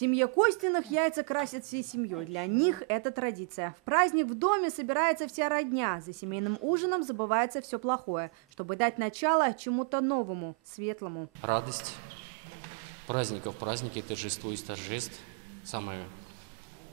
семье Костиных яйца красят всей семьей. Для них это традиция. В праздник в доме собирается вся родня. За семейным ужином забывается все плохое, чтобы дать начало чему-то новому, светлому. Радость праздников, праздники, торжество из торжеств.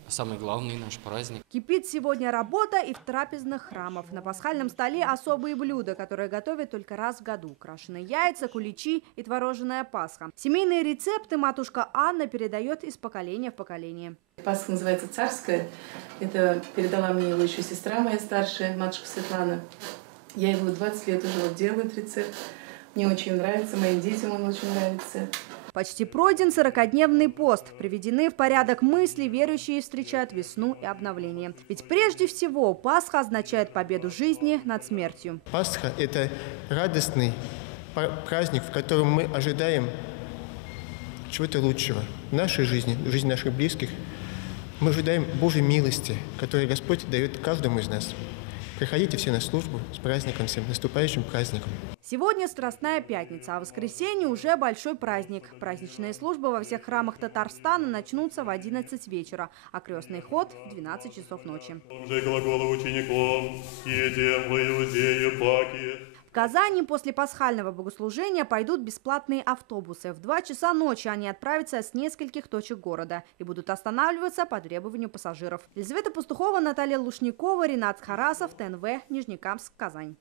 Самый главный наш праздник. Кипит сегодня работа и в трапезных храмах. На пасхальном столе особые блюда, которые готовят только раз в году. Крашеные яйца, куличи и творожная пасха. Семейные рецепты матушка Анна передает из поколения в поколение. Пасха называется царская. Это передала мне его еще сестра моя старшая, матушка Светлана. Я его 20 лет уже делаю этот рецепт. Мне очень нравится, моим детям он очень нравится. Почти пройден 40-дневный пост. Приведены в порядок мысли, верующие встречают весну и обновление. Ведь прежде всего Пасха означает победу жизни над смертью. Пасха – это радостный праздник, в котором мы ожидаем чего-то лучшего в нашей жизни, в жизни наших близких. Мы ожидаем Божьей милости, которую Господь дает каждому из нас. Приходите все на службу с праздником, всем наступающим праздником. Сегодня Страстная пятница, а в воскресенье уже большой праздник. Праздничные службы во всех храмах Татарстана начнутся в 11 вечера, а крестный ход в 12 часов ночи. В Казани после пасхального богослужения пойдут бесплатные автобусы. В 2 часа ночи они отправятся с нескольких точек города и будут останавливаться по требованию пассажиров. Елизавета Пастухова, Наталья Лушникова, Ренат Харасов, ТНВ, Нижнекамск, Казань.